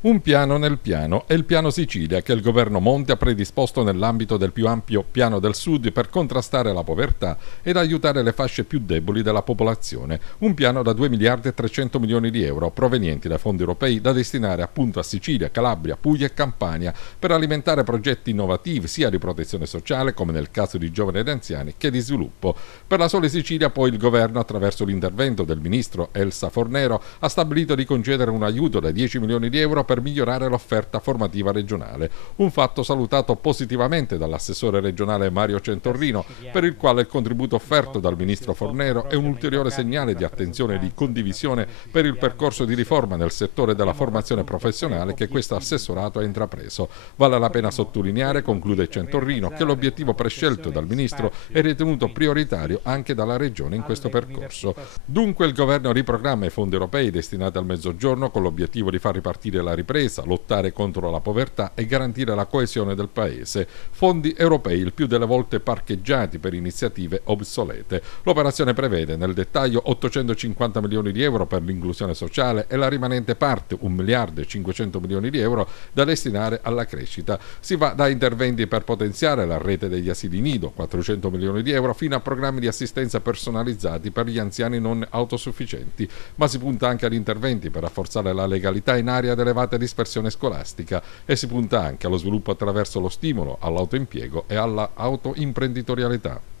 Un piano nel piano è il piano Sicilia che il governo Monti ha predisposto nell'ambito del più ampio piano del Sud per contrastare la povertà ed aiutare le fasce più deboli della popolazione. Un piano da 2 miliardi e 300 milioni di euro provenienti da fondi europei da destinare appunto a Sicilia, Calabria, Puglia e Campania per alimentare progetti innovativi sia di protezione sociale, come nel caso di giovani ed anziani, che di sviluppo. Per la sola Sicilia poi il governo, attraverso l'intervento del ministro Elsa Fornero, ha stabilito di concedere un aiuto da 10 milioni di euro per migliorare l'offerta formativa regionale, un fatto salutato positivamente dall'assessore regionale Mario Centorrino, per il quale il contributo offerto dal ministro Fornero è un ulteriore segnale di attenzione e di condivisione per il percorso di riforma nel settore della formazione professionale che questo assessorato ha intrapreso. Vale la pena sottolineare, conclude Centorrino, che l'obiettivo prescelto dal ministro è ritenuto prioritario anche dalla regione in questo percorso. Dunque il governo riprogramma i fondi europei destinati al Mezzogiorno con l'obiettivo di far ripartire la ripresa, lottare contro la povertà e garantire la coesione del paese. Fondi europei il più delle volte parcheggiati per iniziative obsolete. L'operazione prevede nel dettaglio 850 milioni di euro per l'inclusione sociale e la rimanente parte, 1 miliardo e 500 milioni di euro, da destinare alla crescita. Si va da interventi per potenziare la rete degli asili nido, 400 milioni di euro, fino a programmi di assistenza personalizzati per gli anziani non autosufficienti, ma si punta anche ad interventi per rafforzare la legalità in area ad elevata dispersione scolastica e si punta anche allo sviluppo attraverso lo stimolo all'autoimpiego e alla autoimprenditorialità.